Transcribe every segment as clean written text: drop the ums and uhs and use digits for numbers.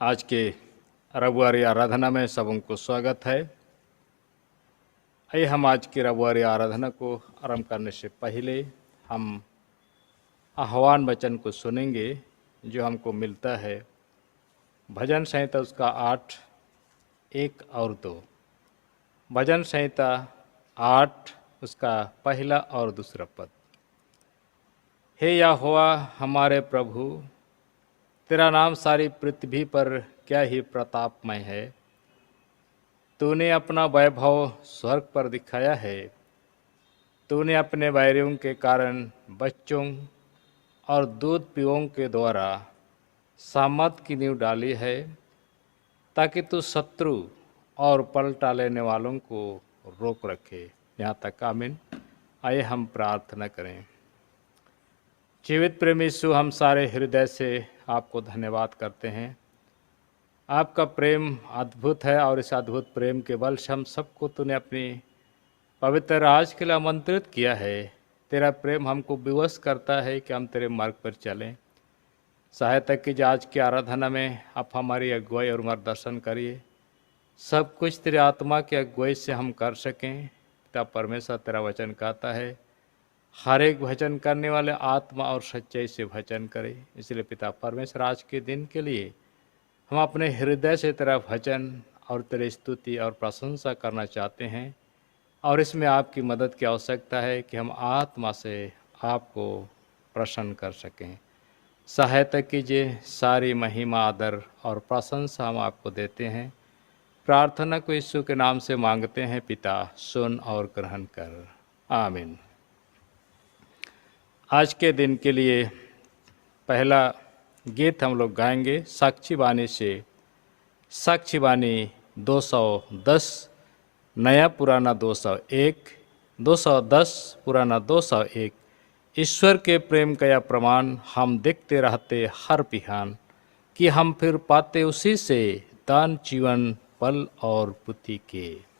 आज के रविवारी आराधना में सबको स्वागत है। आइए हम आज की रविवारी आराधना को आरंभ करने से पहले हम आह्वान वचन को सुनेंगे जो हमको मिलता है भजन संहिता उसका 8, 1 और 2। भजन संहिता 8 उसका पहला और दूसरा पद। हे यहोवा हमारे प्रभु, तेरा नाम सारी पृथ्वी पर क्या ही प्रतापमय है। तूने अपना वैभव स्वर्ग पर दिखाया है। तूने अपने बैरियों के कारण बच्चों और दूध पीओं के द्वारा सामर्थ की नींव डाली है, ताकि तू शत्रु और पलटा लेने वालों को रोक रखे। यहाँ तक आमीन। आइए हम प्रार्थना करें। जीवित प्रेमी यीशु, हम सारे हृदय से आपको धन्यवाद करते हैं। आपका प्रेम अद्भुत है और इस अद्भुत प्रेम के बल से हम सबको तूने अपनी पवित्र राज के लिए आमंत्रित किया है। तेरा प्रेम हमको विवश करता है कि हम तेरे मार्ग पर चलें। सहायता कीजिए आज की आराधना में आप हमारी अगुवाई और मार्गदर्शन करिए। सब कुछ तेरे आत्मा की अगुवाई से हम कर सकें। पिता परमेश्वर, तेरा वचन कहता है हर एक भजन करने वाले आत्मा और सच्चाई से भजन करे। इसलिए पिता परमेश्वर, आज के दिन के लिए हम अपने हृदय से तेरा भजन और तेरी स्तुति और प्रशंसा करना चाहते हैं, और इसमें आपकी मदद की आवश्यकता है कि हम आत्मा से आपको प्रसन्न कर सकें। सहायता कीजिए। सारी महिमा, आदर और प्रशंसा हम आपको देते हैं। प्रार्थना को यीशु के नाम से मांगते हैं पिता, सुन और ग्रहण कर। आमीन। आज के दिन के लिए पहला गीत हम लोग गाएंगे साक्षी वाणी से। साक्षी वाणी 210, नया पुराना 201, 210 पुराना 201। ईश्वर के प्रेम का यह प्रमाण हम देखते रहते हर बिहान, कि हम फिर पाते उसी से दान जीवन पल और बुद्धि के।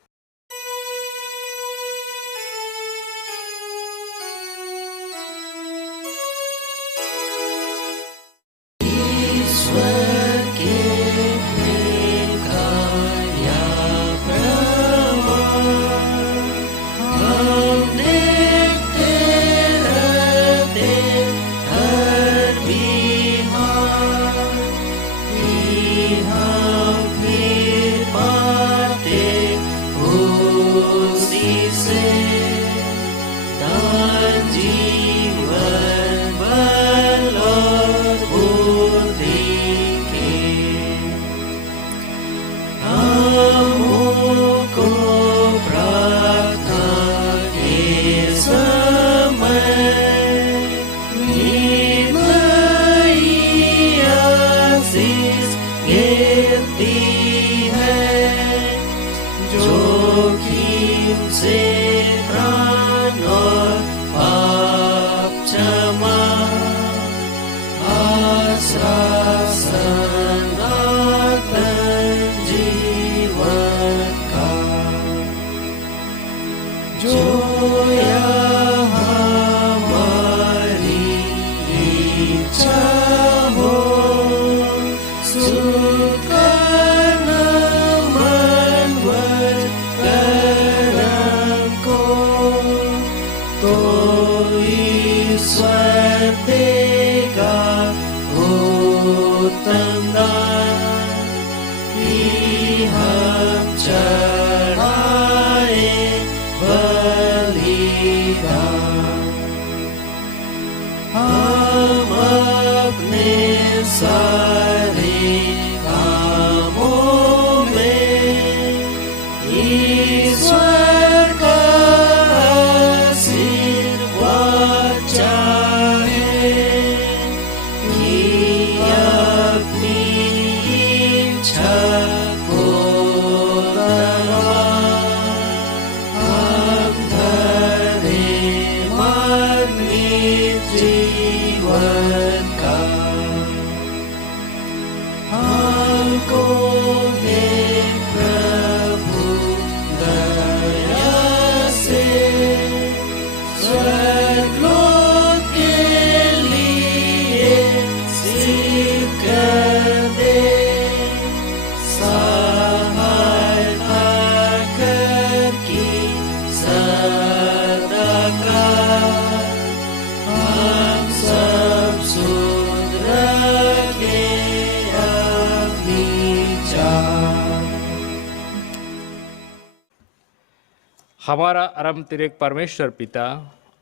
हमारा आरंभ तेरे परमेश्वर पिता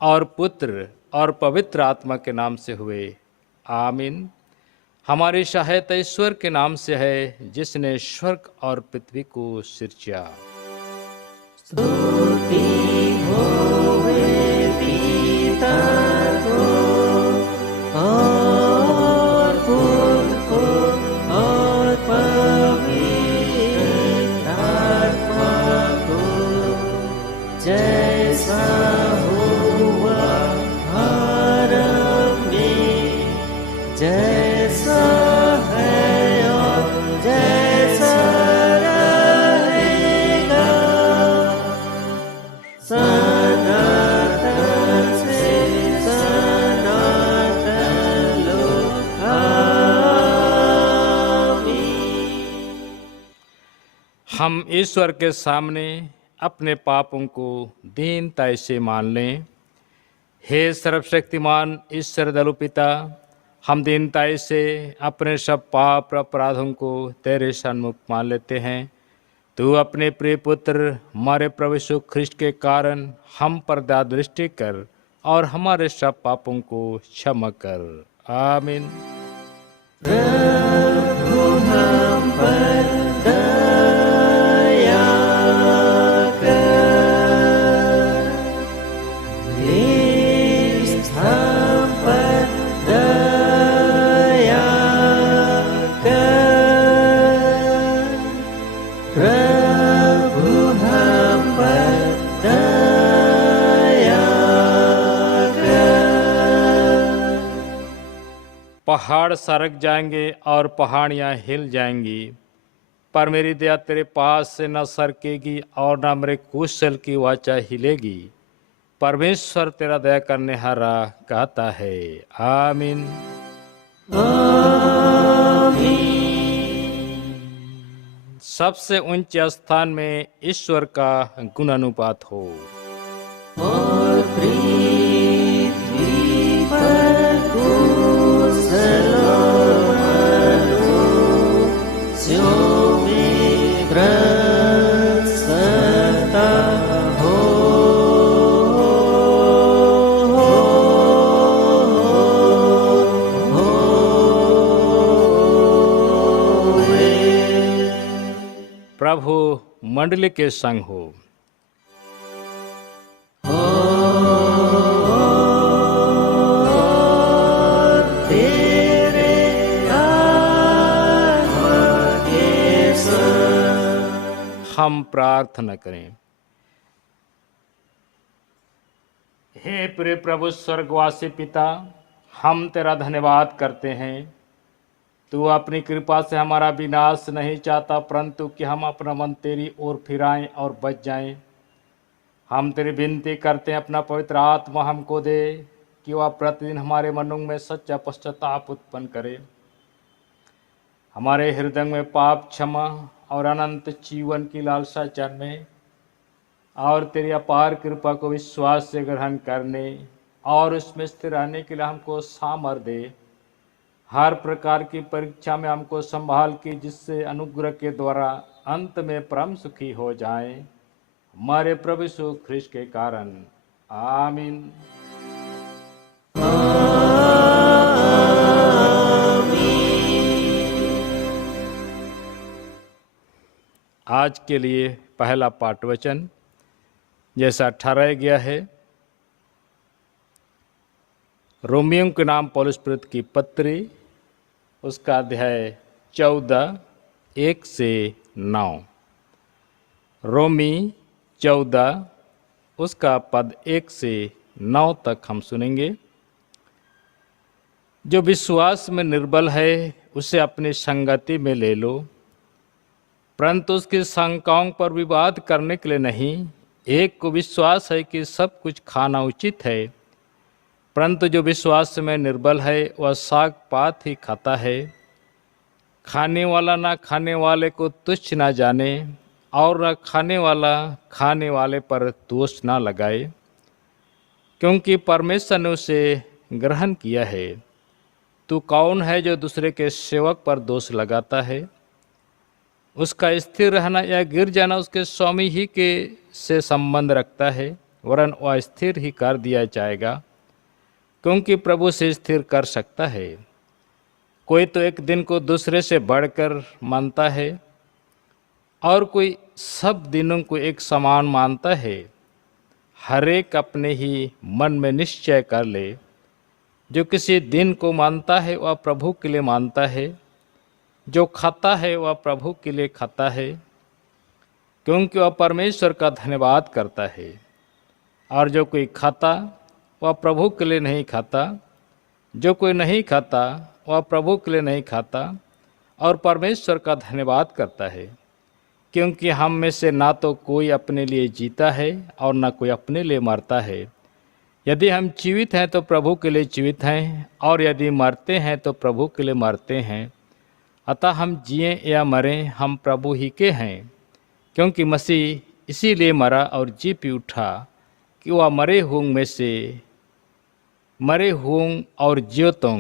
और पुत्र और पवित्र आत्मा के नाम से हुए, आमीन। हमारी सहायता ईश्वर के नाम से है, जिसने स्वर्ग और पृथ्वी को सिरजा। स्तुति होवे पिता को और पुत्र को और पवित्र आत्मा को, जैसा हुआ आरंभ में, जैसा है और जैसा रहेगा, सनातन से सनातन लोक। आमीन। हम ईश्वर के सामने अपने पापों को दीनता से मान लें। हे सर्वशक्तिमान ईश्वर दयालु पिता, हम दीनता से अपने सब पाप अपराधों को तेरे सन्मुख मान लेते हैं। तू अपने प्रिय पुत्र हमारे प्रभु यीशु ख्रिस्ट के कारण हम पर दया दृष्टि कर और हमारे सब पापों को क्षमा कर। आमीन। प्रभु हम पर दया कर, ख्रीस्त हम पर दया कर, प्रभु हम पर दया कर। पहाड़ सरक जाएंगे और पहाड़ियाँ हिल जाएंगी, पर मेरी दया तेरे पास से न सरकेगी और न मेरे कुशल की वाचा हिलेगी। परमेश्वर तेरा दया करने हारा कहता है, आमीन। सबसे ऊंचे स्थान में ईश्वर का गुणानुपात हो और पृथ्वी पर कुशल मनुष्यों में प्रसन्नता हो। प्रभु मंडली के संग हो। तेरे आत्मा के संग। हम प्रार्थना करें। हे प्रिय प्रभु स्वर्गवासी पिता, हम तेरा धन्यवाद करते हैं। तू अपनी कृपा से हमारा विनाश नहीं चाहता, परंतु कि हम अपना मन तेरी ओर फिराएं और बच जाएं। हम तेरी विनती करते हैं, अपना पवित्र आत्मा हमको दे कि वह प्रतिदिन हमारे मनों में सच्चा पश्चाताप उत्पन्न करे, हमारे हृदय में पाप क्षमा और अनंत जीवन की लालसा जन्मे, और तेरी अपार कृपा को विश्वास से ग्रहण करने और उसमें स्थिर रहने के लिए हमको सामर्थ्य दे। हर प्रकार की परीक्षा में हमको संभाल की, जिससे अनुग्रह के द्वारा अंत में परम सुखी हो जाएं, हमारे प्रभु यीशु ख्रिस्ट के कारण, आमीन। आज के लिए पहला पाठ वचन जैसा ठहराया गया है, रोमियों के नाम पौलुस प्रेरित की पत्री, उसका अध्याय 14 1 से 9। रोमी 14 उसका पद 1 से 9 तक हम सुनेंगे। जो विश्वास में निर्बल है उसे अपनी संगति में ले लो, परंतु उसकी शंकाओं पर विवाद करने के लिए नहीं। एक को विश्वास है कि सब कुछ खाना उचित है, परंतु जो विश्वास में निर्बल है वह साग पात ही खाता है। खाने वाला ना खाने वाले को तुच्छ ना जाने, और न खाने वाला खाने वाले पर दोष ना लगाए, क्योंकि परमेश्वर ने उसे ग्रहण किया है। तू कौन है जो दूसरे के सेवक पर दोष लगाता है? उसका स्थिर रहना या गिर जाना उसके स्वामी ही के से संबंध रखता है, वरन वह स्थिर ही कर दिया जाएगा, क्योंकि प्रभु से स्थिर कर सकता है। कोई तो एक दिन को दूसरे से बढ़कर मानता है और कोई सब दिनों को एक समान मानता है। हर एक अपने ही मन में निश्चय कर ले, जो किसी दिन को मानता है वह प्रभु के लिए मानता है, जो खाता है वह प्रभु के लिए खाता है, क्योंकि वह परमेश्वर का धन्यवाद करता है। और जो कोई खाता वह प्रभु के लिए नहीं खाता, जो कोई नहीं खाता वह प्रभु के लिए नहीं खाता और परमेश्वर का धन्यवाद करता है। क्योंकि हम में से ना तो कोई अपने लिए जीता है और ना कोई अपने लिए मरता है। यदि हम जीवित हैं तो प्रभु के लिए जीवित हैं, और यदि मरते हैं तो प्रभु के लिए मरते हैं। अतः हम जिएं या मरें, हम प्रभु ही के हैं। क्योंकि मसीह इसीलिए मरा और जी भी उठा कि वह मरे हुओं और जियोतों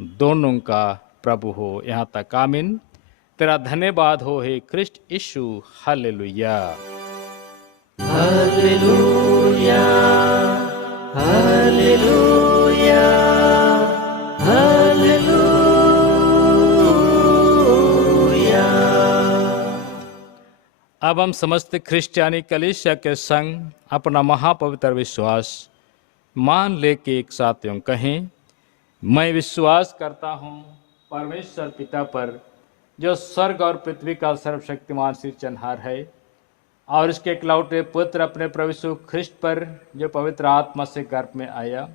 दोनों का प्रभु हो। यहाँ तक आमीन। तेरा धन्यवाद हो हे कृष्ण यीशु। हालेलुया हालेलुया हालेलुया हालेलुया। अब हम समस्त क्रिश्चियानी कलीसिया के संग अपना महापवित्र विश्वास मान ले के एक साथ यूं कहें, मैं विश्वास करता हूँ परमेश्वर पिता पर, जो स्वर्ग और पृथ्वी का सर्वशक्तिमान सिरजनहार है, और इसके इकलौते पुत्र अपने प्रभु यीशु ख्रिस्त पर, जो पवित्र आत्मा से गर्भ में आया,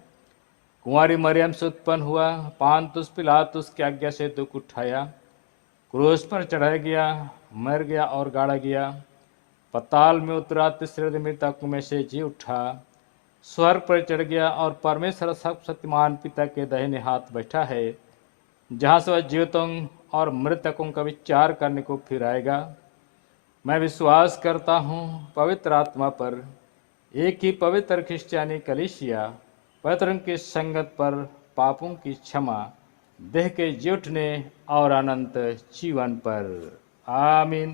कुंवारी मरियम से उत्पन्न हुआ, पांतुस पिलातुस की आज्ञा से दुख उठाया, क्रूस पर चढ़ाया गया, मर गया और गाड़ा गया, पताल में उतरा, तीसरे दिन मृतकों में से जी उठा, स्वर्ग पर चढ़ गया और परमेश्वर सर्वशक्तिमान पिता के दाहिने हाथ बैठा है, जहाँ से वह जीवितों और मृतकों का विचार करने को फिर आएगा। मैं विश्वास करता हूँ पवित्र आत्मा पर, एक ही पवित्र क्रिश्चियानी कलीसिया, पवित्रों की संगत पर, पापों की क्षमा, देह के जी उठने और अनंत जीवन पर। आमीन।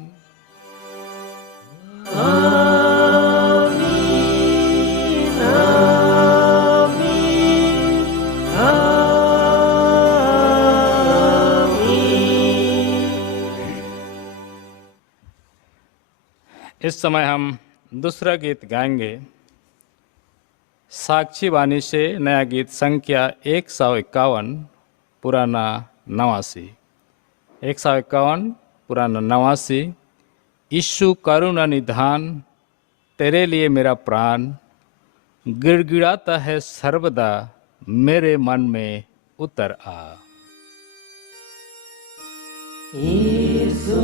इस समय हम दूसरा गीत गाएंगे, साक्षी वाणी से नया गीत संख्या 151 पुराना 89। 151 पुराना 89। यीशु करुणा निधान, तेरे लिए मेरा प्राण गिड़गिड़ाता है सर्वदा, मेरे मन में उतर आ। यीशु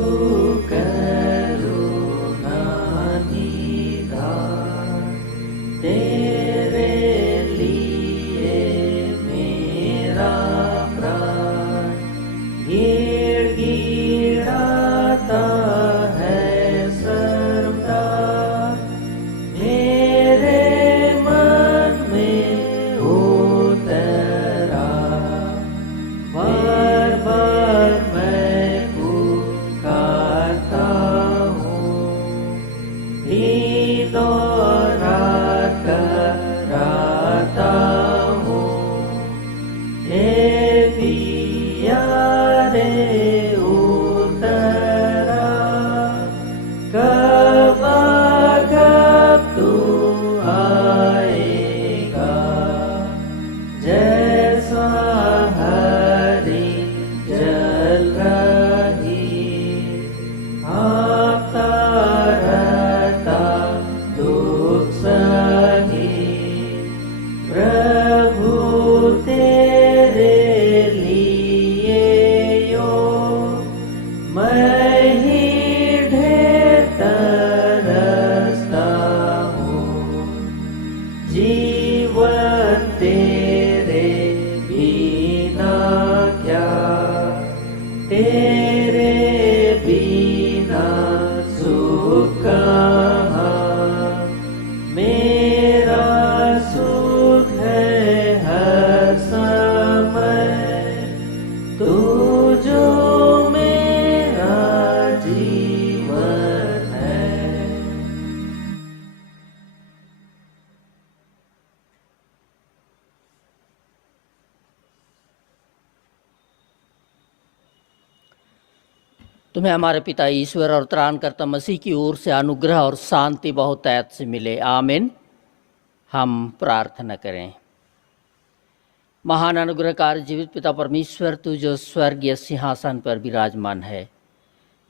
करुणा निधान, तेरे लिए मेरा प्राण गिड़गिड़ाता है सर्वदा, मेरे मन में उतरा। बार बार मैं पुकारता हूँ, दिन और रात कराता हूँ, हे पिया रे उतरा, कब तू आएगा, जैसा हरी जल रही आता रहता दुख सही, प्रभु तेरे लिए तुम्हें हमारे पिता ईश्वर और त्राणकर्ता मसीह की ओर से अनुग्रह और शांति बहुतायत से मिले। आमीन। हम प्रार्थना करें। महान अनुग्रहकार जीवित पिता परमेश्वर, तू जो स्वर्गीय सिंहासन पर विराजमान है,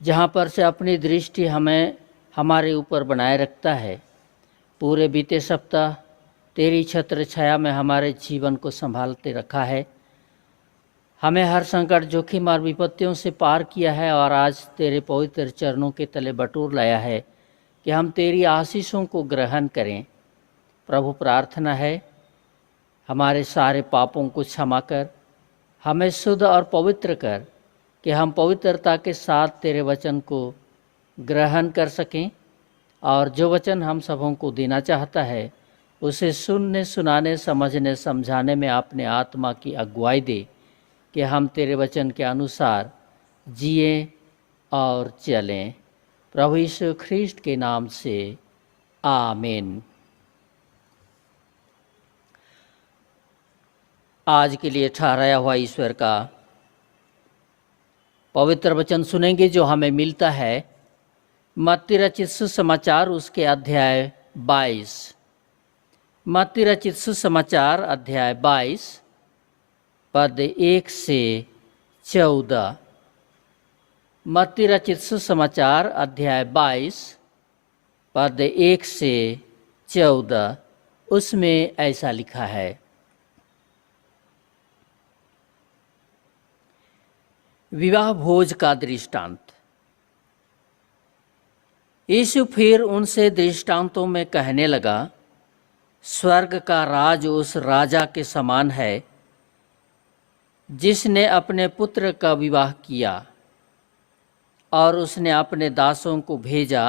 जहाँ पर से अपनी दृष्टि हमें हमारे ऊपर बनाए रखता है, पूरे बीते सप्ताह तेरी छत्र छाया में हमारे जीवन को संभालते रखा है। हमें हर संकट, जोखिम और विपत्तियों से पार किया है और आज तेरे पवित्र चरणों के तले बटोर लाया है कि हम तेरी आशीषों को ग्रहण करें। प्रभु, प्रार्थना है हमारे सारे पापों को क्षमा कर, हमें शुद्ध और पवित्र कर कि हम पवित्रता के साथ तेरे वचन को ग्रहण कर सकें और जो वचन हम सबों को देना चाहता है उसे सुनने, सुनाने, समझने, समझाने में अपने आत्मा की अगुवाई दे कि हम तेरे वचन के अनुसार जिए और चलें। प्रभु यीशु ख्रीस्ट के नाम से आमीन। आज के लिए ठहराया हुआ ईश्वर का पवित्र वचन सुनेंगे जो हमें मिलता है मत्ती रचित सुसमाचार उसके अध्याय 22। मत्ती रचित सुसमाचार अध्याय 22 पद 1 से 14। मत्ती रचित सुसमाचार अध्याय 22 पद 1 से 14। उसमें ऐसा लिखा है, विवाह भोज का दृष्टांत। यीशु फिर उनसे दृष्टांतों में कहने लगा, स्वर्ग का राज उस राजा के समान है जिसने अपने पुत्र का विवाह किया और उसने अपने दासों को भेजा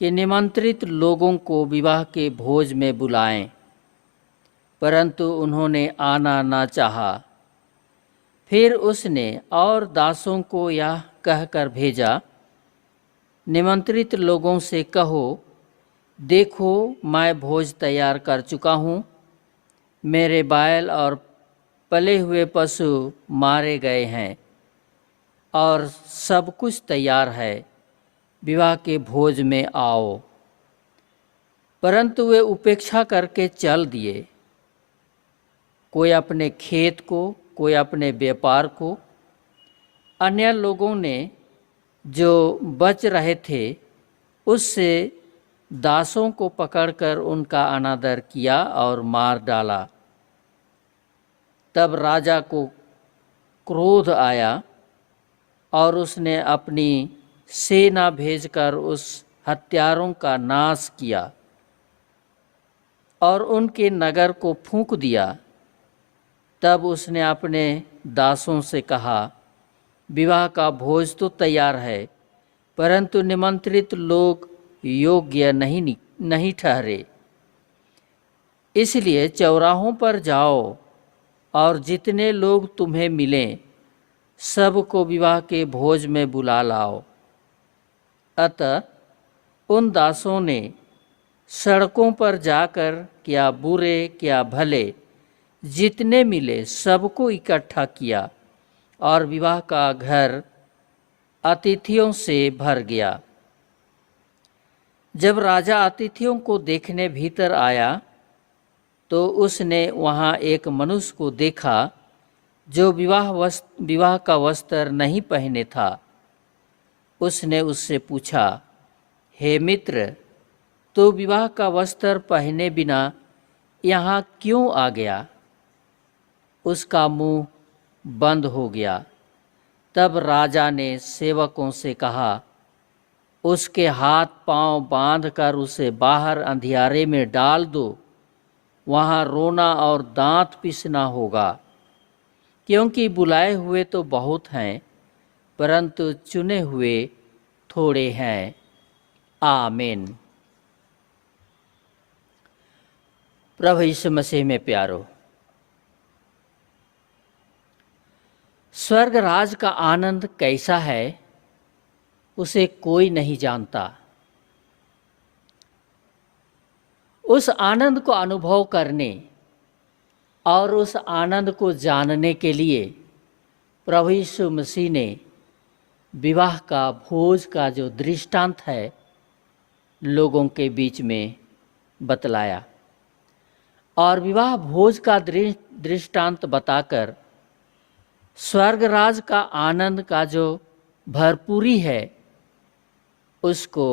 कि निमंत्रित लोगों को विवाह के भोज में बुलाएं, परंतु उन्होंने आना न चाहा। फिर उसने और दासों को यह कहकर भेजा, निमंत्रित लोगों से कहो, देखो मैं भोज तैयार कर चुका हूँ, मेरे बैल और पले हुए पशु मारे गए हैं और सब कुछ तैयार है, विवाह के भोज में आओ। परंतु वे उपेक्षा करके चल दिए, कोई अपने खेत को, कोई अपने व्यापार को। अन्य लोगों ने जो बच रहे थे उससे दासों को पकड़कर उनका अनादर किया और मार डाला। तब राजा को क्रोध आया और उसने अपनी सेना भेजकर उस हत्यारों का नाश किया और उनके नगर को फूंक दिया। तब उसने अपने दासों से कहा, विवाह का भोज तो तैयार है, परंतु निमंत्रित लोग योग्य नहीं ठहरे। इसलिए चौराहों पर जाओ और जितने लोग तुम्हें मिलें सबको विवाह के भोज में बुला लाओ। अतः उन दासों ने सड़कों पर जाकर क्या बुरे क्या भले जितने मिले सबको इकट्ठा किया और विवाह का घर अतिथियों से भर गया। जब राजा अतिथियों को देखने भीतर आया तो उसने वहाँ एक मनुष्य को देखा जो विवाह का वस्त्र नहीं पहने था। उसने उससे पूछा, हे मित्र, तो विवाह का वस्त्र पहने बिना यहाँ क्यों आ गया? उसका मुंह बंद हो गया। तब राजा ने सेवकों से कहा, उसके हाथ पांव बांधकर उसे बाहर अंधियारे में डाल दो, वहाँ रोना और दांत पीसना होगा, क्योंकि बुलाए हुए तो बहुत हैं परंतु चुने हुए थोड़े हैं। आमीन। प्रभु यीशु मसीह में प्यारो, स्वर्ग राज का आनंद कैसा है उसे कोई नहीं जानता। उस आनंद को अनुभव करने और उस आनंद को जानने के लिए प्रभु यीशु मसीह ने विवाह का भोज का जो दृष्टांत है लोगों के बीच में बतलाया और विवाह भोज का दृष्टांत बताकर स्वर्गराज का आनंद का जो भरपूरी है उसको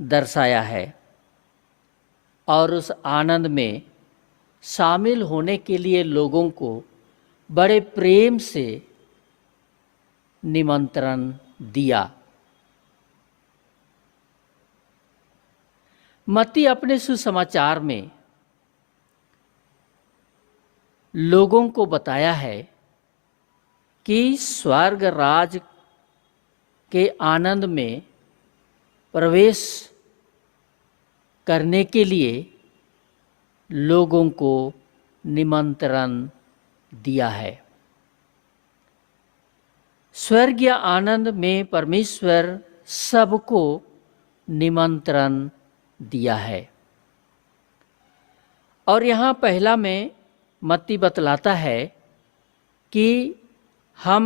दर्शाया है और उस आनंद में शामिल होने के लिए लोगों को बड़े प्रेम से निमंत्रण दिया। मत्ती अपने सुसमाचार में लोगों को बताया है कि स्वर्ग राज के आनंद में प्रवेश करने के लिए लोगों को निमंत्रण दिया है। स्वर्गीय आनंद में परमेश्वर सबको निमंत्रण दिया है और यहाँ पहला में मत्ती बतलाता है कि हम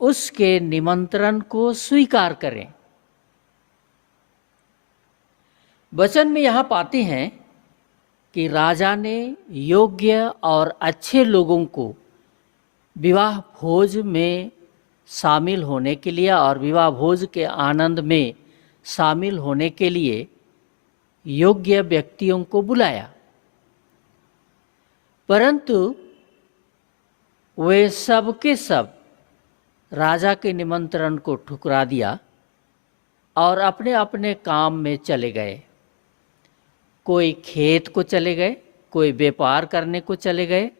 उसके निमंत्रण को स्वीकार करें। वचन में यहाँ पाते हैं कि राजा ने योग्य और अच्छे लोगों को विवाह भोज में शामिल होने के लिए और विवाह भोज के आनंद में शामिल होने के लिए योग्य व्यक्तियों को बुलाया, परंतु वे सब के सब राजा के निमंत्रण को ठुकरा दिया और अपने अपने काम में चले गए। कोई खेत को चले गए, कोई व्यापार करने को चले गए,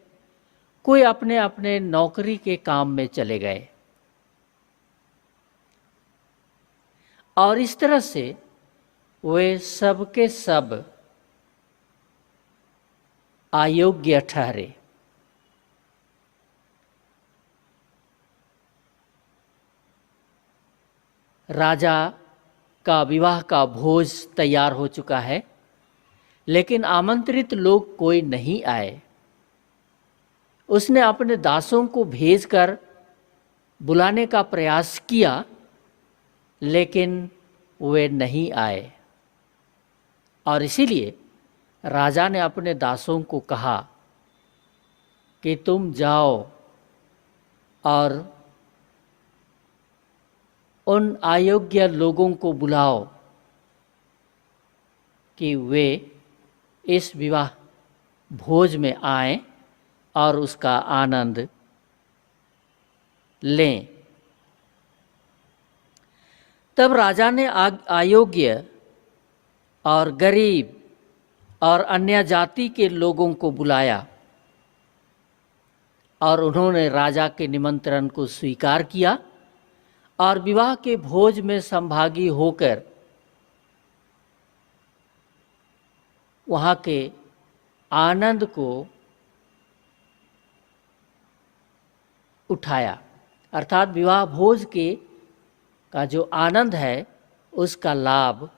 कोई अपने अपने नौकरी के काम में चले गए और इस तरह से वे सब के सब अयोग्य ठहरे। राजा का विवाह का भोज तैयार हो चुका है, लेकिन आमंत्रित लोग कोई नहीं आए। उसने अपने दासों को भेजकर बुलाने का प्रयास किया, लेकिन वे नहीं आए और इसीलिए राजा ने अपने दासों को कहा कि तुम जाओ और उन अयोग्य लोगों को बुलाओ कि वे इस विवाह भोज में आएं और उसका आनंद लें। तब राजा ने अयोग्य और गरीब और अन्य जाति के लोगों को बुलाया और उन्होंने राजा के निमंत्रण को स्वीकार किया और विवाह के भोज में संभागी होकर वहाँ के आनंद को उठाया, अर्थात विवाह भोज का जो आनंद है उसका लाभ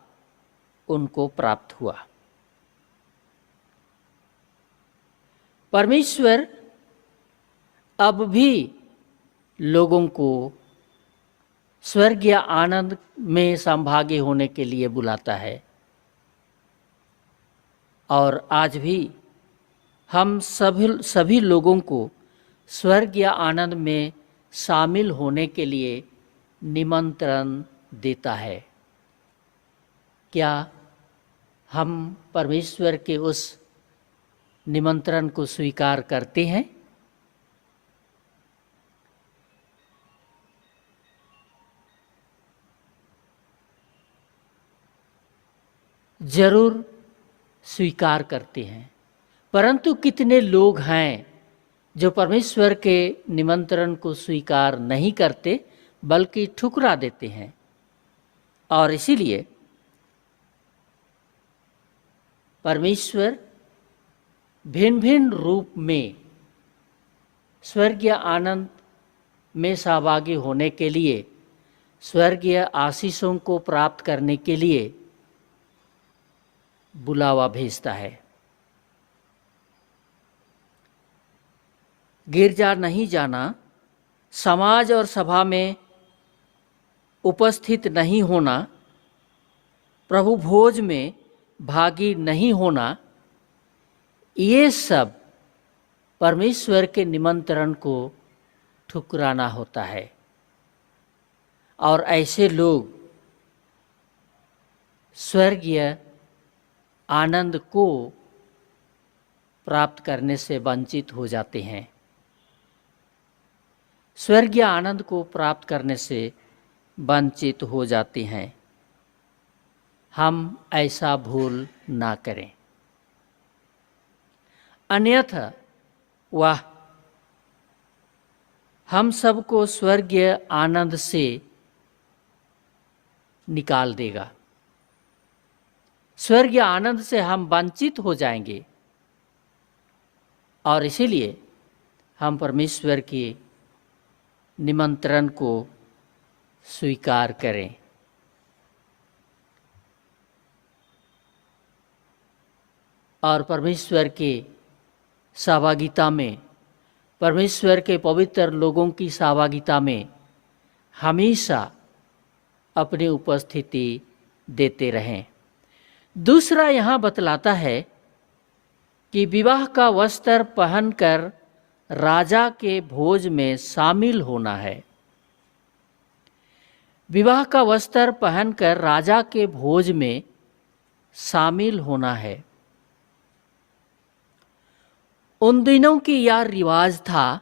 उनको प्राप्त हुआ। परमेश्वर अब भी लोगों को स्वर्गीय आनंद में संभागी होने के लिए बुलाता है और आज भी हम सभी लोगों को स्वर्गीय आनंद में शामिल होने के लिए निमंत्रण देता है। क्या हम परमेश्वर के उस निमंत्रण को स्वीकार करते हैं? जरूर स्वीकार करते हैं, परंतु कितने लोग हैं जो परमेश्वर के निमंत्रण को स्वीकार नहीं करते बल्कि ठुकरा देते हैं। और इसीलिए परमेश्वर भिन्न भिन्न रूप में स्वर्गीय आनंद में सहभागी होने के लिए, स्वर्गीय आशीषों को प्राप्त करने के लिए बुलावा भेजता है। गिरजा नहीं जाना, समाज और सभा में उपस्थित नहीं होना, प्रभु भोज में भागी नहीं होना, ये सब परमेश्वर के निमंत्रण को ठुकराना होता है। और ऐसे लोग स्वर्गीय आनंद को प्राप्त करने से वंचित हो जाते हैं। स्वर्गीय आनंद को प्राप्त करने से वंचित हो जाते हैं। हम ऐसा भूल ना करें, अन्यथा वह हम सबको स्वर्गीय आनंद से निकाल देगा। स्वर्गीय आनंद से हम वंचित हो जाएंगे और इसीलिए हम परमेश्वर के निमंत्रण को स्वीकार करें। और परमेश्वर के सहभागिता में, परमेश्वर के पवित्र लोगों की सहभागिता में हमेशा अपनी उपस्थिति देते रहें। दूसरा यहाँ बतलाता है कि विवाह का वस्त्र पहनकर राजा के भोज में शामिल होना है। विवाह का वस्त्र पहनकर राजा के भोज में शामिल होना है। उन दिनों की यह रिवाज था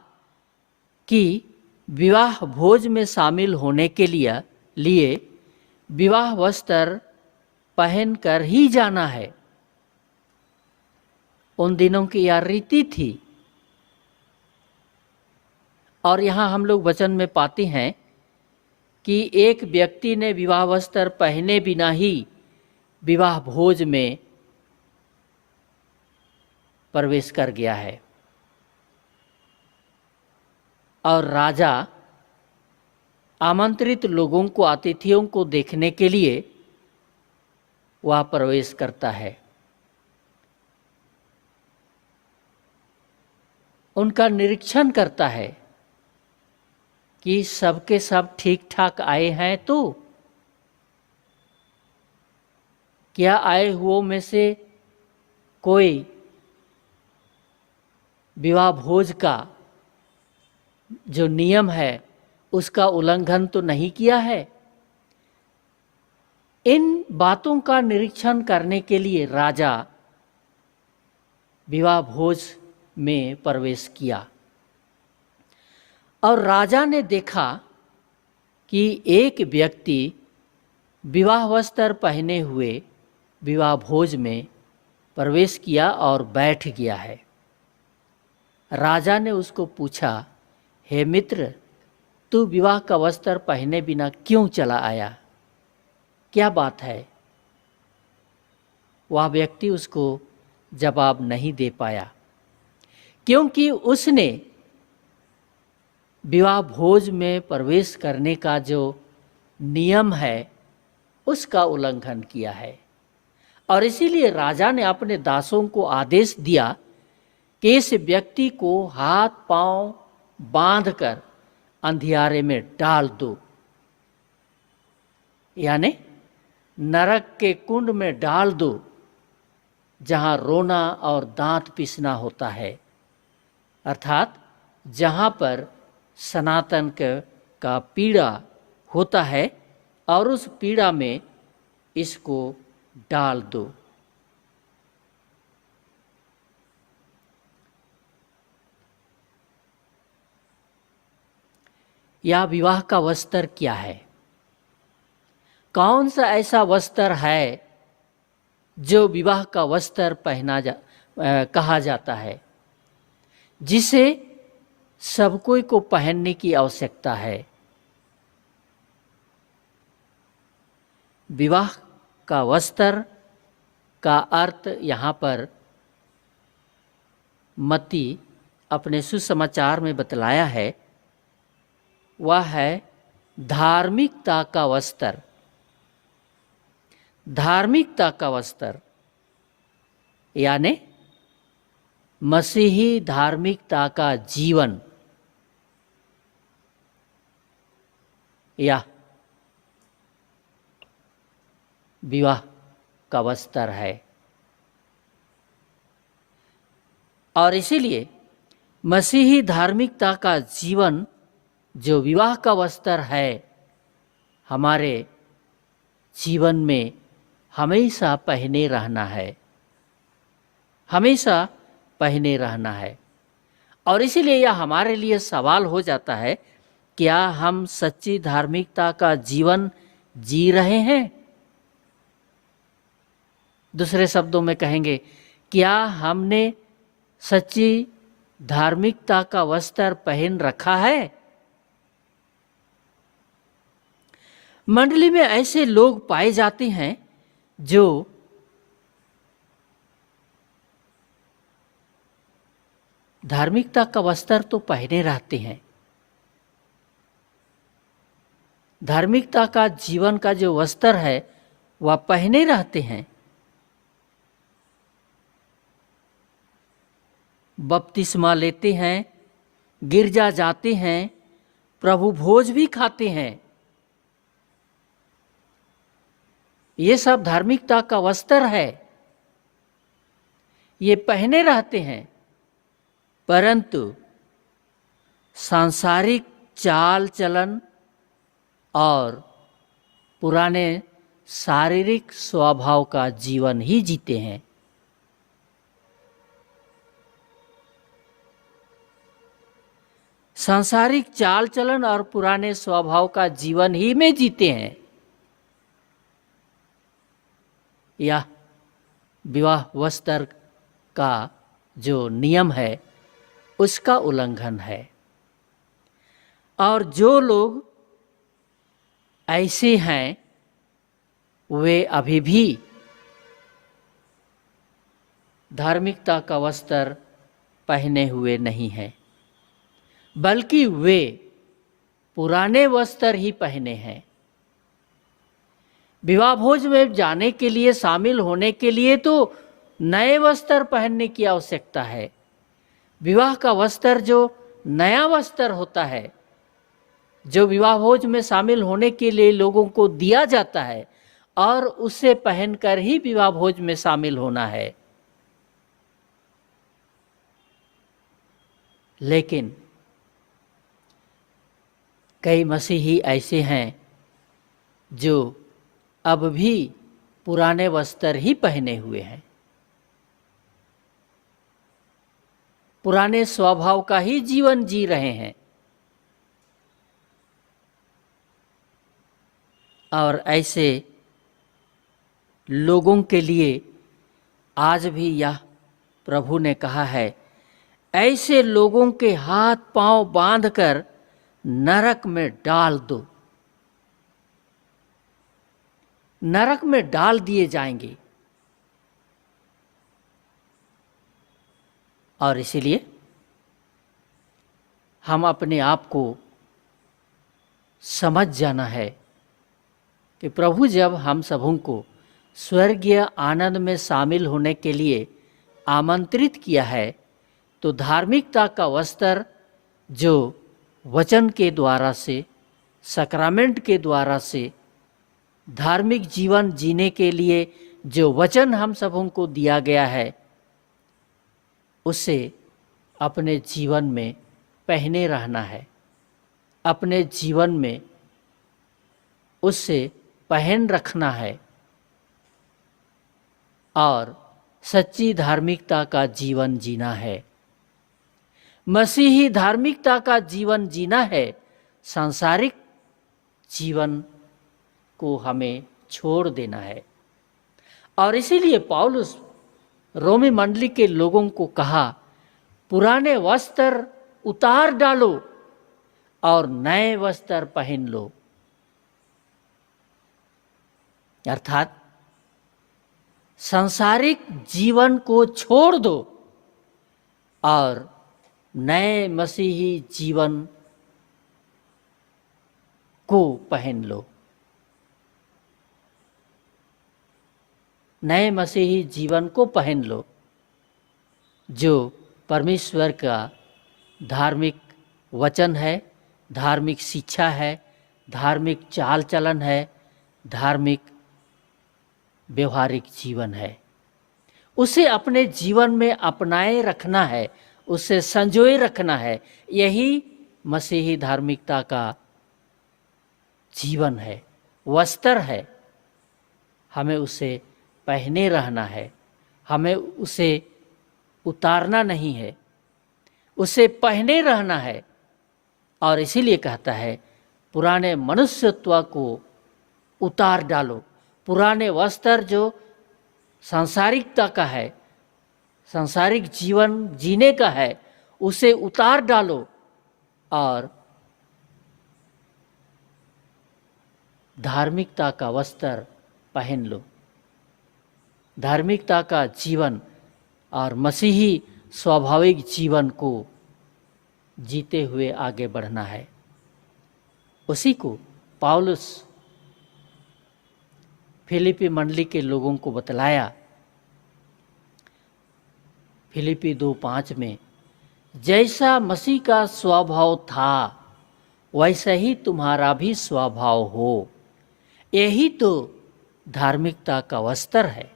कि विवाह भोज में शामिल होने के लिए विवाह वस्त्र पहनकर ही जाना है। उन दिनों की यह रीति थी। और यहाँ हम लोग वचन में पाते हैं कि एक व्यक्ति ने विवाह वस्त्र पहने बिना ही विवाह भोज में प्रवेश कर गया है और राजा आमंत्रित लोगों को, अतिथियों को देखने के लिए वह प्रवेश करता है। उनका निरीक्षण करता है कि सबके सब ठीक ठाक आए हैं, तो क्या आए हुओं में से कोई विवाह भोज का जो नियम है उसका उल्लंघन तो नहीं किया है। इन बातों का निरीक्षण करने के लिए राजा विवाह भोज में प्रवेश किया और राजा ने देखा कि एक व्यक्ति विवाह वस्त्र पहने हुए विवाह भोज में प्रवेश किया और बैठ गया है। राजा ने उसको पूछा, हे मित्र, तू विवाह का वस्त्र पहने बिना क्यों चला आया? क्या बात है? वह व्यक्ति उसको जवाब नहीं दे पाया, क्योंकि उसने विवाह भोज में प्रवेश करने का जो नियम है उसका उल्लंघन किया है। और इसीलिए राजा ने अपने दासों को आदेश दिया कि इस व्यक्ति को हाथ पांव बांधकर अंधियारे में डाल दो, यानी नरक के कुंड में डाल दो, जहां रोना और दांत पीसना होता है, अर्थात जहां पर सनातन का पीड़ा होता है, और उस पीड़ा में इसको डाल दो। यह विवाह का वस्त्र क्या है? कौन सा ऐसा वस्त्र है जो विवाह का वस्त्र कहा जाता है, जिसे सब कोई को पहनने की आवश्यकता है? विवाह का वस्त्र का अर्थ यहाँ पर मत्ती अपने सुसमाचार में बतलाया है, वह है धार्मिकता का वस्त्र। धार्मिकता का वस्त्र यानी मसीही धार्मिकता का जीवन, या विवाह का वस्त्र है। और इसीलिए मसीही धार्मिकता का जीवन जो विवाह का वस्त्र है, हमारे जीवन में हमेशा पहने रहना है, हमेशा पहने रहना है। और इसीलिए यह हमारे लिए सवाल हो जाता है, क्या हम सच्ची धार्मिकता का जीवन जी रहे हैं? दूसरे शब्दों में कहेंगे, क्या हमने सच्ची धार्मिकता का वस्त्र पहन रखा है? मंडली में ऐसे लोग पाए जाते हैं जो धार्मिकता का वस्त्र तो पहने रहते हैं, धार्मिकता का जीवन का जो वस्त्र है वह पहने रहते हैं, बपतिस्मा लेते हैं, गिरजा जाते हैं, प्रभु भोज भी खाते हैं। ये सब धार्मिकता का वस्त्र है, ये पहने रहते हैं। परंतु सांसारिक चाल चलन और पुराने शारीरिक स्वभाव का जीवन ही जीते हैं। सांसारिक चाल चलन और पुराने स्वभाव का जीवन ही में जीते हैं। यह विवाह वस्त्र का जो नियम है उसका उल्लंघन है। और जो लोग ऐसे हैं वे अभी भी धार्मिकता का वस्त्र पहने हुए नहीं हैं, बल्कि वे पुराने वस्त्र ही पहने हैं। विवाह भोज में जाने के लिए, शामिल होने के लिए तो नए वस्त्र पहनने की आवश्यकता है। विवाह का वस्त्र जो नया वस्त्र होता है, जो विवाह भोज में शामिल होने के लिए लोगों को दिया जाता है, और उसे पहनकर ही विवाह भोज में शामिल होना है। लेकिन कई मसीही ऐसे हैं जो अब भी पुराने वस्त्र ही पहने हुए हैं, पुराने स्वभाव का ही जीवन जी रहे हैं। और ऐसे लोगों के लिए आज भी यह प्रभु ने कहा है, ऐसे लोगों के हाथ पांव बांधकर नरक में डाल दो, नरक में डाल दिए जाएंगे। और इसीलिए हम अपने आप को समझ जाना है कि प्रभु जब हम सबों को स्वर्गीय आनंद में शामिल होने के लिए आमंत्रित किया है, तो धार्मिकता का वस्त्र जो वचन के द्वारा से, सैक्रामेंट के द्वारा से, धार्मिक जीवन जीने के लिए जो वचन हम सबों को दिया गया है, उसे अपने जीवन में पहने रहना है, अपने जीवन में उससे पहन रखना है और सच्ची धार्मिकता का जीवन जीना है। मसीही धार्मिकता का जीवन जीना है, सांसारिक जीवन को हमें छोड़ देना है। और इसीलिए पौलुस रोमी मंडली के लोगों को कहा, पुराने वस्त्र उतार डालो और नए वस्त्र पहन लो। अर्थात सांसारिक जीवन को छोड़ दो और नए मसीही जीवन को पहन लो। नए मसीही जीवन को पहन लो जो परमेश्वर का धार्मिक वचन है, धार्मिक शिक्षा है, धार्मिक चाल चलन है, धार्मिक व्यवहारिक जीवन है। उसे अपने जीवन में अपनाए रखना है, उसे संजोए रखना है। यही मसीही धार्मिकता का जीवन है, वस्त्र है। हमें उसे पहने रहना है, हमें उसे उतारना नहीं है, उसे पहने रहना है। और इसीलिए कहता है, पुराने मनुष्यत्व को उतार डालो। पुराने वस्त्र जो सांसारिकता का है, सांसारिक जीवन जीने का है, उसे उतार डालो और धार्मिकता का वस्त्र पहन लो। धार्मिकता का जीवन और मसीही स्वाभाविक जीवन को जीते हुए आगे बढ़ना है। उसी को पौलुस फिलिपी मंडली के लोगों को बतलाया फिलिपी 2:5 में, जैसा मसीह का स्वभाव था वैसा ही तुम्हारा भी स्वभाव हो। यही तो धार्मिकता का वस्त्र है,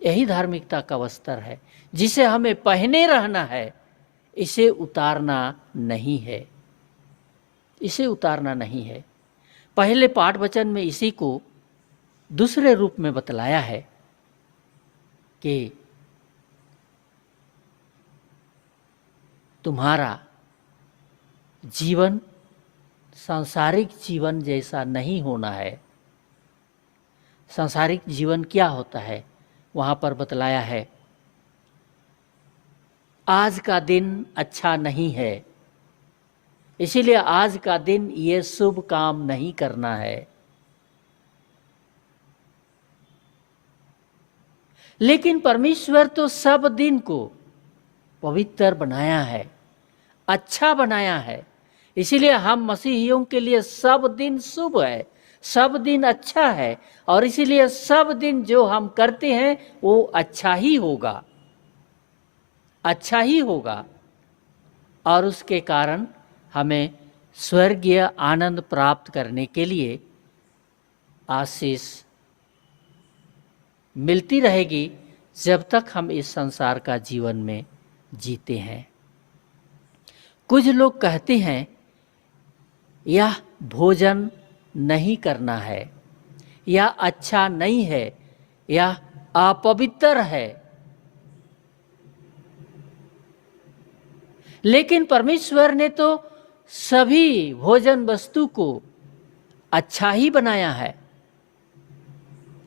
यही धार्मिकता का वस्त्र है जिसे हमें पहने रहना है। इसे उतारना नहीं है, इसे उतारना नहीं है। पहले पाठ वचन में इसी को दूसरे रूप में बतलाया है कि तुम्हारा जीवन सांसारिक जीवन जैसा नहीं होना है। सांसारिक जीवन क्या होता है वहाँ पर बतलाया है, आज का दिन अच्छा नहीं है, इसीलिए आज का दिन ये शुभ काम नहीं करना है। लेकिन परमेश्वर तो सब दिन को पवित्र बनाया है, अच्छा बनाया है। इसीलिए हम मसीहियों के लिए सब दिन शुभ है, सब दिन अच्छा है। और इसीलिए सब दिन जो हम करते हैं वो अच्छा ही होगा, अच्छा ही होगा। और उसके कारण हमें स्वर्गीय आनंद प्राप्त करने के लिए आशीष मिलती रहेगी जब तक हम इस संसार का जीवन में जीते हैं। कुछ लोग कहते हैं यह भोजन नहीं करना है, यह अच्छा नहीं है, यह अपवित्र है। लेकिन परमेश्वर ने तो सभी भोजन वस्तु को अच्छा ही बनाया है,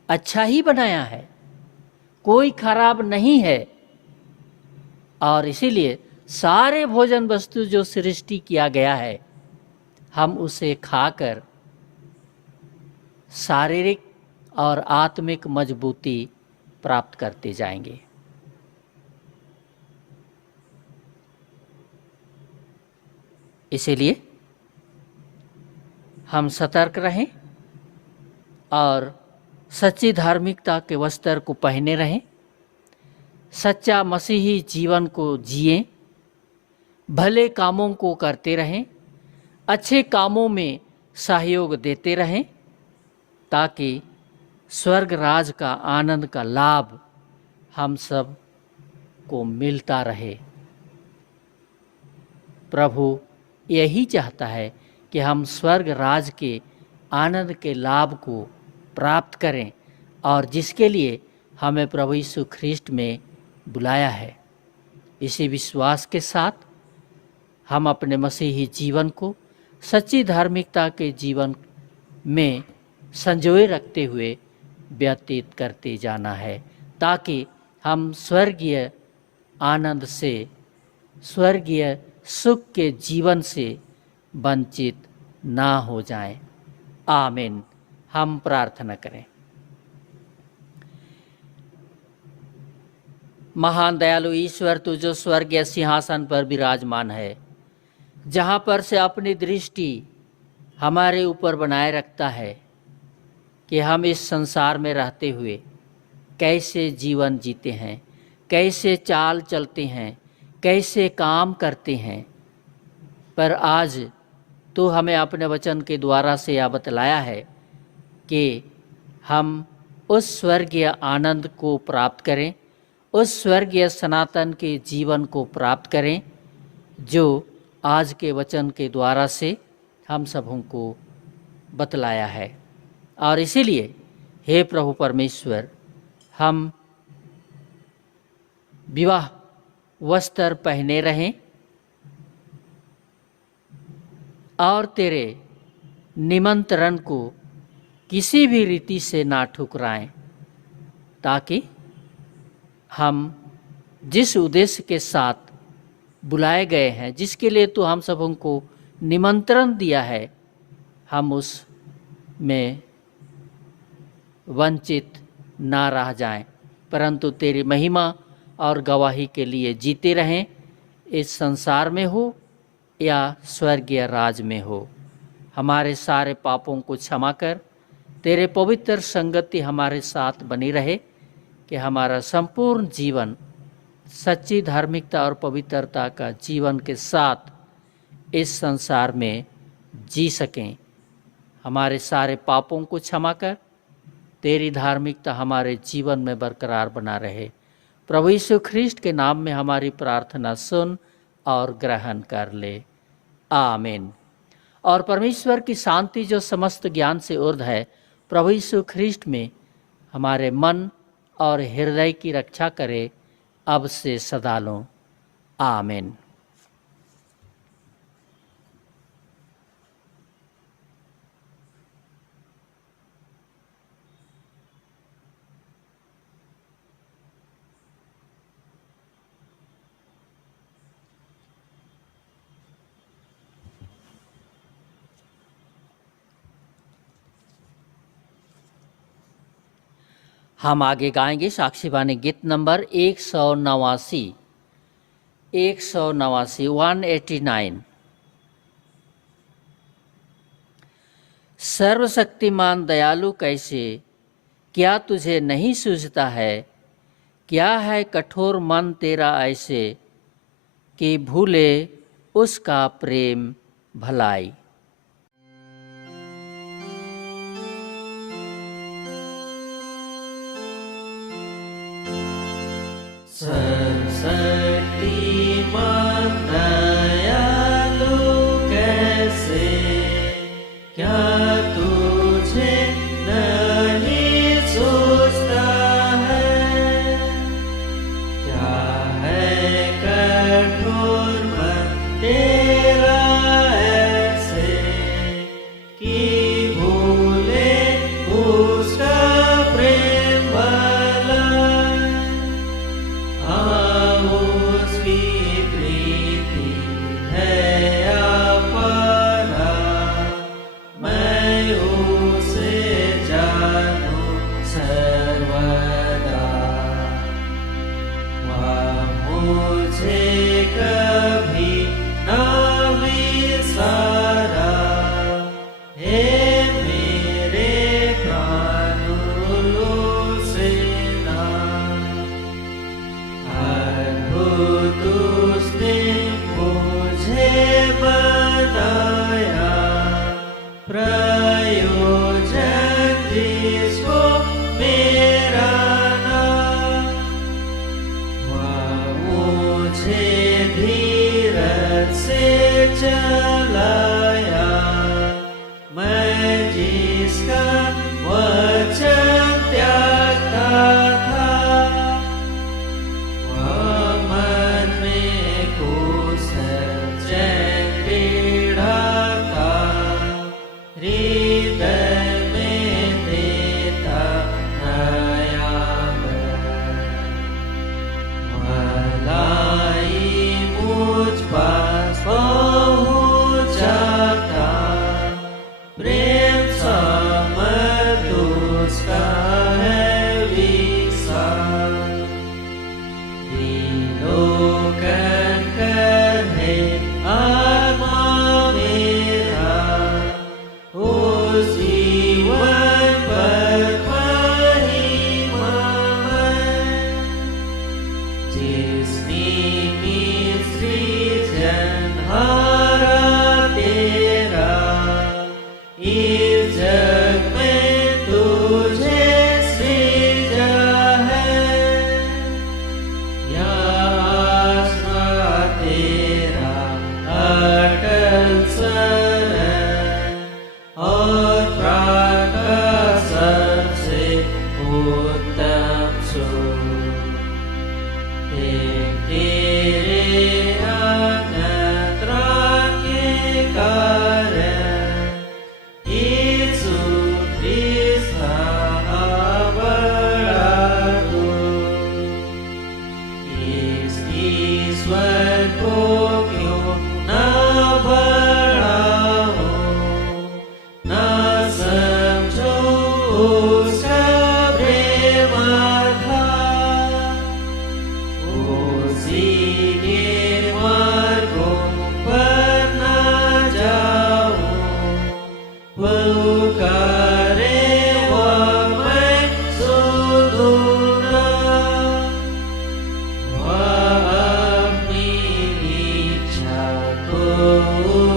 अच्छा ही बनाया है, कोई खराब नहीं है। और इसीलिए सारे भोजन वस्तु जो सृष्टि किया गया है, हम उसे खाकर शारीरिक और आत्मिक मजबूती प्राप्त करते जाएंगे। इसीलिए हम सतर्क रहें और सच्ची धार्मिकता के वस्त्र को पहने रहें, सच्चा मसीही जीवन को जिएं, भले कामों को करते रहें, अच्छे कामों में सहयोग देते रहें, ताकि स्वर्ग राज का आनंद का लाभ हम सब को मिलता रहे। प्रभु यही चाहता है कि हम स्वर्ग राज के आनंद के लाभ को प्राप्त करें, और जिसके लिए हमें प्रभु यीशु ख्रीष्ट में बुलाया है। इसी विश्वास के साथ हम अपने मसीही जीवन को सच्ची धार्मिकता के जीवन में संजोए रखते हुए व्यतीत करते जाना है, ताकि हम स्वर्गीय आनंद से, स्वर्गीय सुख के जीवन से वंचित ना हो जाएं। आमीन। हम प्रार्थना करें। महान दयालु ईश्वर, तू जो स्वर्गीय सिंहासन पर विराजमान है, जहाँ पर से अपनी दृष्टि हमारे ऊपर बनाए रखता है कि हम इस संसार में रहते हुए कैसे जीवन जीते हैं, कैसे चाल चलते हैं, कैसे काम करते हैं। पर आज तो हमें अपने वचन के द्वारा से यह बतलाया है कि हम उस स्वर्गीय आनंद को प्राप्त करें, उस स्वर्गीय सनातन के जीवन को प्राप्त करें जो आज के वचन के द्वारा से हम सबों को बतलाया है। और इसीलिए हे प्रभु परमेश्वर, हम विवाह वस्त्र पहने रहें और तेरे निमंत्रण को किसी भी रीति से ना ठुकराएं, ताकि हम जिस उद्देश्य के साथ बुलाए गए हैं, जिसके लिए तो हम सबों को निमंत्रण दिया है, हम उस में वंचित ना रह जाएं, परंतु तेरी महिमा और गवाही के लिए जीते रहें, इस संसार में हो या स्वर्गीय राज में हो। हमारे सारे पापों को क्षमा कर, तेरे पवित्र संगति हमारे साथ बनी रहे कि हमारा संपूर्ण जीवन सच्ची धार्मिकता और पवित्रता का जीवन के साथ इस संसार में जी सकें। हमारे सारे पापों को क्षमा कर, तेरी धार्मिकता हमारे जीवन में बरकरार बना रहे। प्रभु यीशु ख्रिस्ट के नाम में हमारी प्रार्थना सुन और ग्रहण कर ले, आमीन। और परमेश्वर की शांति जो समस्त ज्ञान से ऊर्ध्व है, प्रभु यीशु ख्रिस्ट में हमारे मन और हृदय की रक्षा करे, अब से सदालों, आमीन। हम आगे गाएंगे साक्षीवाणी गीत नंबर 189, 189। सर्वशक्तिमान दयालु कैसे, क्या तुझे नहीं सूझता है? क्या है कठोर मन तेरा ऐसे कि भूले उसका प्रेम भलाई। सर्वशक्तिमान दयालु कैसे, क्या तुझे नहीं सूझता है? क्या है कठोर मन तेरा ऐसे कि भूले उसका प्रेम भला। उसकी प्रीति है अपारा, मैं उसे जानूं सर्वदा। वह मुझे कभी ना विसारा, हे मेरे प्राणों से ना। अद्भुत उसने मुझे बनाया, प्रयोजन जिसको मेरा नाम। वह मुझे धीरज से चलाया, मैं जिसका वचन त्यागता था। मन में कुशल चैन पीड़ा था, हृदय में देता नया भलाई मुझ पास पहुँचाता। प्रेम समर्थ उसका है विशाल, विलोकन करे आत्मा मेरा। उस जीवन पर महिमामय, जिसने मिस्री जनहारा तेरा इस जग में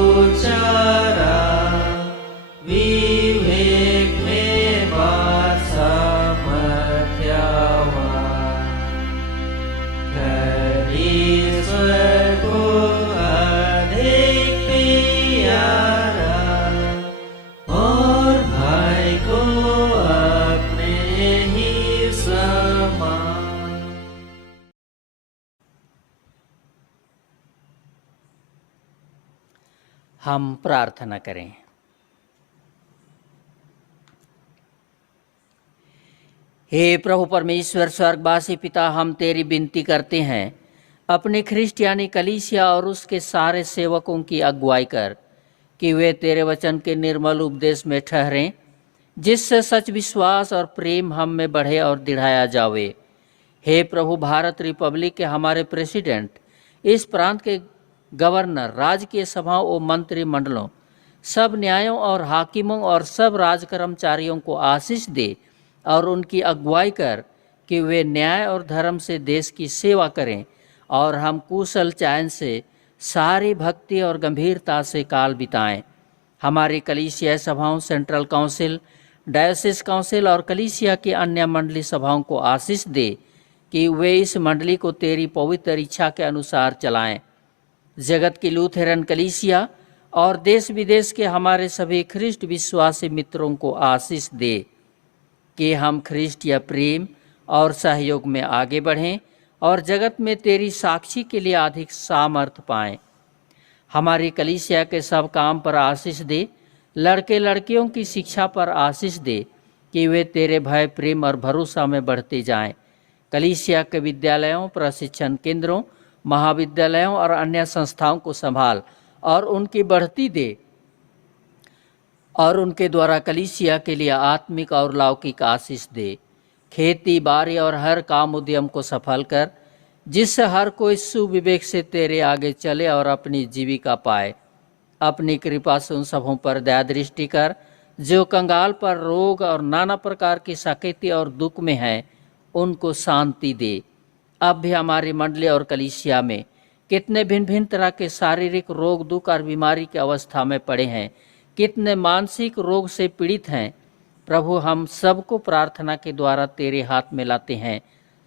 उचारा, विवेक में बात सामर्थ्यवान, ईश्वर को अधिक प्यारा और भाई को अपने ही समान। हम प्रार्थना करें। हे प्रभु परमेश्वर स्वर्गवासी पिता, हम तेरी विनती करते हैं, अपने ख्रिस्टियानी कलीसिया और उसके सारे सेवकों की अगुवाई कर कि वे तेरे वचन के निर्मल उपदेश में ठहरें, जिससे सच, विश्वास और प्रेम हम में बढ़े और दिढ़ाया जावे। हे प्रभु, भारत रिपब्लिक के हमारे प्रेसिडेंट, इस प्रांत के गवर्नर, राजकीय सभाओं और मंत्रिमंडलों, सब न्यायों और हाकिमों और सब राज कर्मचारियों को आशीष दे और उनकी अगुवाई कर कि वे न्याय और धर्म से देश की सेवा करें और हम कुशल चैन से सारी भक्ति और गंभीरता से काल बिताएं। हमारी कलीसिया सभाओं, सेंट्रल काउंसिल, डायोसिस काउंसिल और कलीसिया की अन्य मंडली सभाओं को आशीष दे कि वे इस मंडली को तेरी पवित्र इच्छा के अनुसार चलाएं। जगत की लूथेरन कलीसिया और देश विदेश के हमारे सभी ख्रिस्ट विश्वासी मित्रों को आशीष दे कि हम ख्रिस्टीय प्रेम और सहयोग में आगे बढ़ें और जगत में तेरी साक्षी के लिए अधिक सामर्थ्य पाएं। हमारी कलीसिया के सब काम पर आशीष दे, लड़के लड़कियों की शिक्षा पर आशीष दे कि वे तेरे भय, प्रेम और भरोसा में बढ़ते जाएं। कलीसिया के विद्यालयों, प्रशिक्षण केंद्रों, महाविद्यालयों और अन्य संस्थाओं को संभाल और उनकी बढ़ती दे और उनके द्वारा कलीसिया के लिए आत्मिक और लौकिक आशीष दे। खेती बाड़ी और हर काम उद्यम को सफल कर, जिससे हर कोई सुविवेक से तेरे आगे चले और अपनी जीविका पाए। अपनी कृपा से उन सबों पर दया दृष्टि कर जो कंगाल पर रोग और नाना प्रकार की सकेती और दुख में हैं, उनको शांति दे। अब भी हमारी मंडली और कलीसिया में कितने भिन्न भिन्न तरह के शारीरिक रोग, दुख और बीमारी की अवस्था में पड़े हैं, कितने मानसिक रोग से पीड़ित हैं। प्रभु, हम सबको प्रार्थना के द्वारा तेरे हाथ में लाते हैं।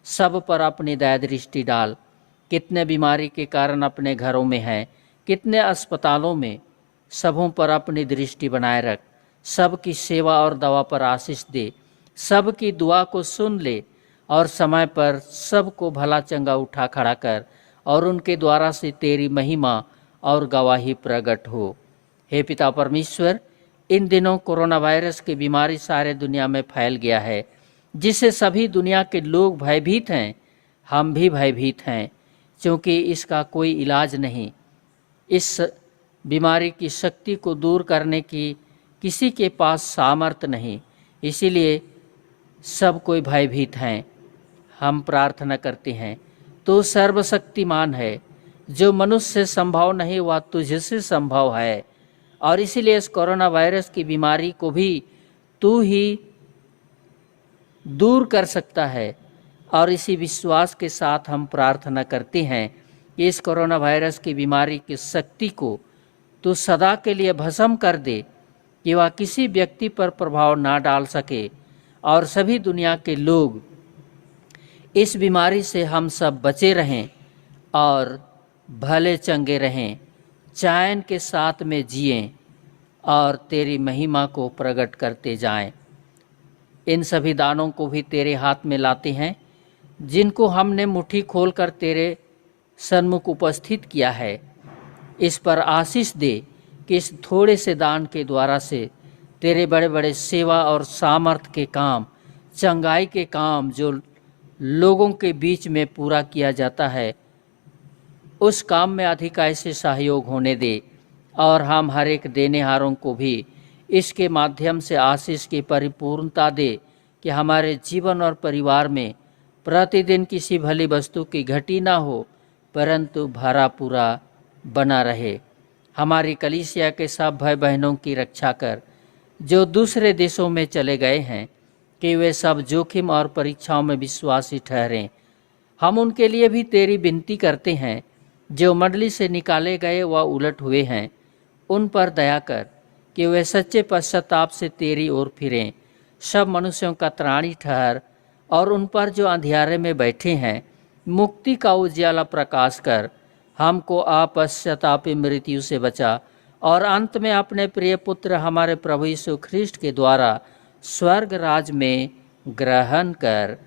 सब पर अपनी दया दृष्टि डाल। कितने बीमारी के कारण अपने घरों में हैं, कितने अस्पतालों में, सबों पर अपनी दृष्टि बनाए रख। सबकी सेवा और दवा पर आशीष दे। सबकी दुआ को सुन ले और समय पर सबको भला चंगा उठा खड़ा कर और उनके द्वारा से तेरी महिमा और गवाही प्रकट हो। हे पिता परमेश्वर, इन दिनों कोरोना वायरस की बीमारी सारे दुनिया में फैल गया है, जिससे सभी दुनिया के लोग भयभीत हैं। हम भी भयभीत हैं, क्योंकि इसका कोई इलाज नहीं। इस बीमारी की शक्ति को दूर करने की किसी के पास सामर्थ्य नहीं, इसीलिए सब कोई भयभीत हैं। हम प्रार्थना करते हैं, तू सर्वशक्तिमान है, जो मनुष्य से संभव नहीं वह तुझसे संभव है, और इसीलिए इस कोरोना वायरस की बीमारी को भी तू ही दूर कर सकता है। और इसी विश्वास के साथ हम प्रार्थना करते हैं कि इस कोरोना वायरस की बीमारी की शक्ति को तू सदा के लिए भस्म कर दे, कि वह किसी व्यक्ति पर प्रभाव ना डाल सके और सभी दुनिया के लोग इस बीमारी से हम सब बचे रहें और भले चंगे रहें, चैन के साथ में जिएं और तेरी महिमा को प्रकट करते जाएं। इन सभी दानों को भी तेरे हाथ में लाते हैं, जिनको हमने मुट्ठी खोलकर तेरे सन्मुख उपस्थित किया है। इस पर आशीष दे कि इस थोड़े से दान के द्वारा से तेरे बड़े बड़े सेवा और सामर्थ के काम, चंगाई के काम जो लोगों के बीच में पूरा किया जाता है, उस काम में अधिक ऐसे सहयोग होने दे। और हम हर एक देनेहारों को भी इसके माध्यम से आशीष की परिपूर्णता दे, कि हमारे जीवन और परिवार में प्रतिदिन किसी भली वस्तु की घटी ना हो, परंतु भरा पूरा बना रहे। हमारी कलीसिया के सब भाई बहनों की रक्षा कर, जो दूसरे देशों में चले गए हैं, कि वे सब जोखिम और परीक्षाओं में विश्वासी ठहरें। हम उनके लिए भी तेरी विनती करते हैं जो मंडली से निकाले गए व उलट हुए हैं, उन पर दया कर कि वे सच्चे पश्चाताप से तेरी ओर फिरें। सब मनुष्यों का त्राणी ठहर और उन पर जो अंधियारे में बैठे हैं मुक्ति का उज्याला प्रकाश कर। हमको अपश्चातापी मृत्यु से बचा और अंत में अपने प्रिय पुत्र हमारे प्रभु यीशु ख्रिस्ट के द्वारा स्वर्ग राज में ग्रहण कर।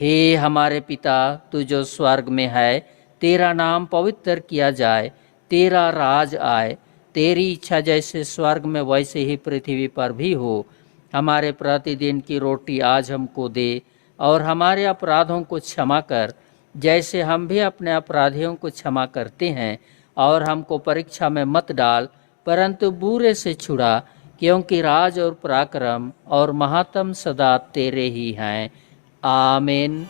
हे हमारे पिता, तू जो स्वर्ग में है, तेरा नाम पवित्र किया जाए, तेरा राज आए, तेरी इच्छा जैसे स्वर्ग में वैसे ही पृथ्वी पर भी हो। हमारे प्रतिदिन की रोटी आज हमको दे और हमारे अपराधों को क्षमा कर जैसे हम भी अपने अपराधियों को क्षमा करते हैं, और हमको परीक्षा में मत डाल परंतु बुरे से छुड़ा, क्योंकि राज और पराक्रम और महात्म सदा तेरे ही हैं। आमीन।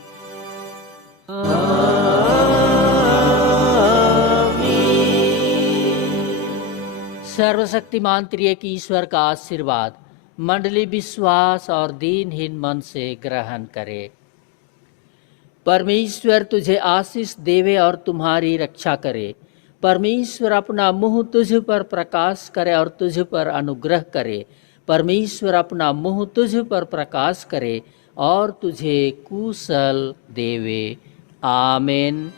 सर्वशक्तिमान त्रिएक ईश्वर का आशीर्वाद मंडली विश्वास और दीनहीन मन से ग्रहण करे। परमेश्वर तुझे आशीष देवे और तुम्हारी रक्षा करे। परमेश्वर अपना मुंह तुझ पर प्रकाश करे और तुझ पर अनुग्रह करे। परमेश्वर अपना मुंह तुझ पर प्रकाश करे और तुझे कुशल देवे। आमीन।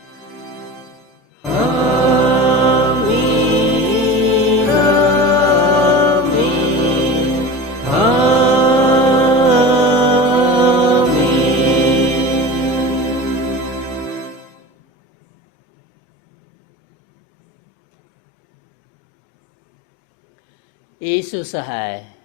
यीशु सहाय।